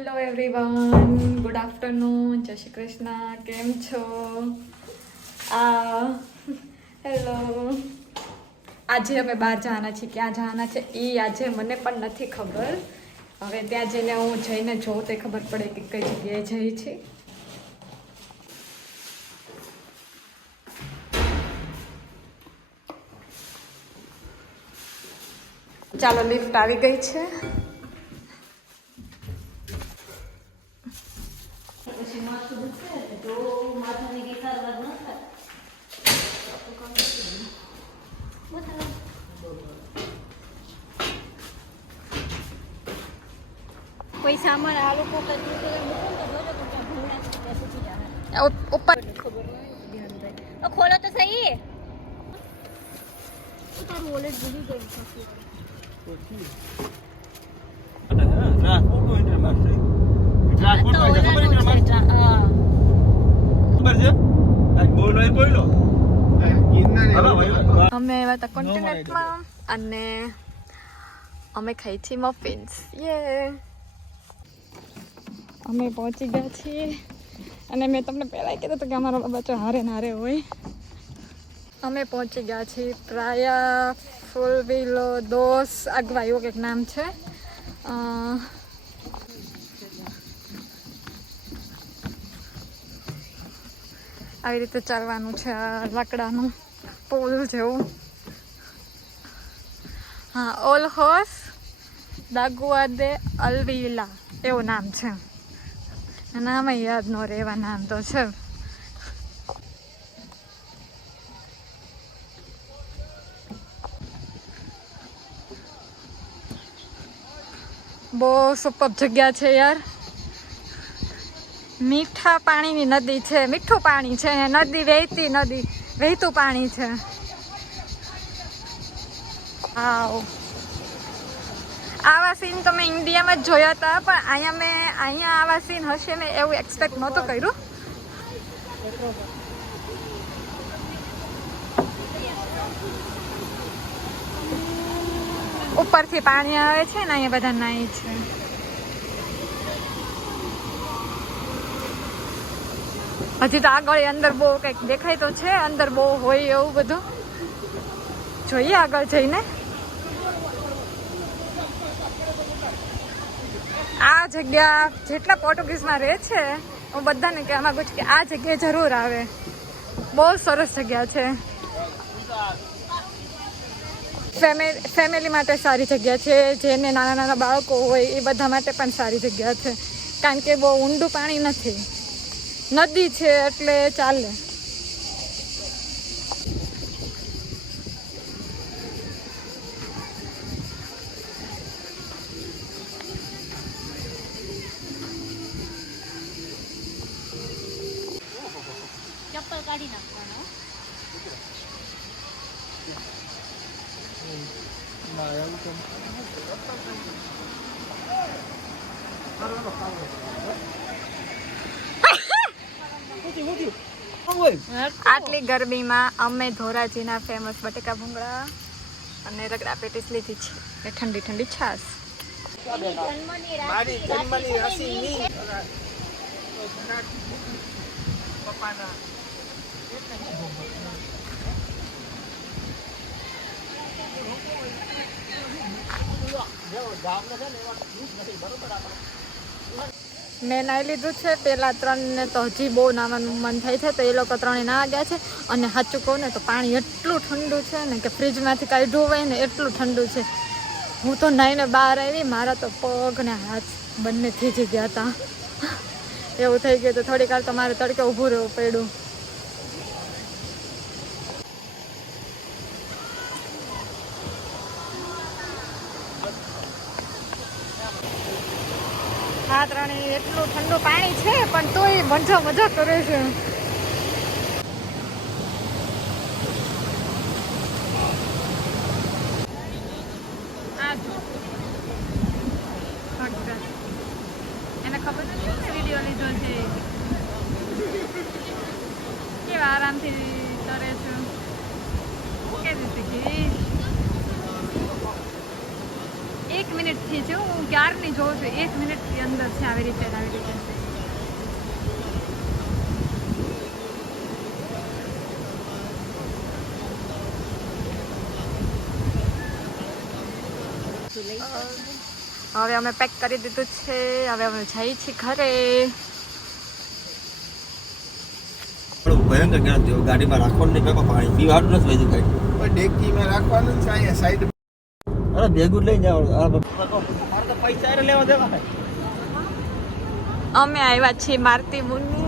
Hello everyone, good afternoon, જય શ્રી કૃષ્ણ. કેમ છો? હેલો. આજે અમે બહાર જવાના છીએ. ક્યાં જવાના છે એ આજે મને પણ નથી ખબર. હવે ત્યાં જઈને હું જઈને જોઉં તો ખબર પડે કે કઈ જગ્યાએ જઈ છે. ચાલો, લિફ્ટ આવી ગઈ છે. કોઈ સામાન આ લોકો ઉપર ખોલો તો સહી. તારું ઓલે ભૂલી ગઈ અમે આવ્યા હતા કોન્ટિનેન્ટમાં અને અમે ખાઈ છીએ મફિન્સ. યે, અમે પહોંચી ગયા છીએ અને મેં તમને પહેલાં કીધું હતું કે અમારો બચ્ચો હારે ને હારે હોય. અમે પહોંચી ગયા છીએ પ્રાયા ફૂલવીલો દોસ આગવા એવું કંઈક નામ છે. આવી રીતે ચાલવાનું છે. આ લાકડાનું પુલ જેવું. હા, ઓલહોસ દાગુઆદે અલવીલા એવું નામ છે. નામ યાદ ન રહે એવા નામ તો છે. બહુ સુપર જગ્યા છે યાર. મીઠા પાણીની નદી છે, મીઠું પાણી છે. નદી વહેતું પાણી છે. આવા સીન તો મેં ઇન્ડિયામાં જ જોયા હતા, પણ અહીંયા આવા સીન હશે ને એવું એક્સપેક્ટ નહોતું કર્યું. ઉપરથી પાણી આવે છે ને અહીંયા બધા નાય છે. હજી તો આગળ અંદર બહુ કંઈક દેખાય તો છે. અંદર બહુ હોય એવું બધું. જોઈએ આગળ જઈને. આ જગ્યા જેટલા પોર્ટુગીઝમાં રહે છે, હું બધાને કહેવા માંગુ છું કે આ જગ્યાએ જરૂર આવે. બહુ સરસ જગ્યા છે. ફેમિલી માટે સારી જગ્યા છે. જેને નાના નાના બાળકો હોય એ બધા માટે પણ સારી જગ્યા છે. કારણ કે બહુ ઊંડું પાણી નથી, નદી છે એટલે ચાલે. ચપ્પલ કાઢી નાખવાનો. આટલી ગરમીમાં અમે ધોરાજીના ફેમસ બટેકા ભૂંગળા અને રગડા પેટીસ લીધી છે ને ઠંડી ઠંડી છાશ. મેં નાઈ લીધું છે. પેલા 3 ને તો હજી બહુ નાવાનું મન થાય છે, તો એ લોકો 3 નાવા ગયા છે. અને સાચું કહું ને તો પાણી એટલું ઠંડુ છે ને કે ફ્રીજમાંથી કાઢ્યું હોય ને એટલું ઠંડુ છે. હું તો નાઈને બહાર આવી, મારા તો પગ ને હાથ બંને થીજી ગયા હતા. એવું થઈ ગયું તો થોડીક વાર તો મારે તડકે ઊભું રહેવું પડ્યું. હા, 3 એટલું ઠંડુ પાણી છે પણ તોય મજા કરે છે. એને ખબર નથી ને વિડીયો લીધો છે. કેવા આરામથી કરે છે. કેવી રીતે મિનિટથી છે હું ક્યારની જોઉં છું 1 મિનિટની અંદર છે આવી રીતે હવે અમે પેક કરી દીધું છે હવે અમે જઈએ છીએ ઘરે ભયંકર જ્ઞાન થયું ગાડીમાં રાખવાનું નહીં પેપર પાણી પીવાનું નથી વધુ કઈ પણ ડેકીમાં રાખવાનું જ છે અહીંયા સાઈડ. અરે ભેગું લઈ જાવ મારે તો પૈસા લેવા દેવા અમે આવ્યા છીએ મારતી મુન્ની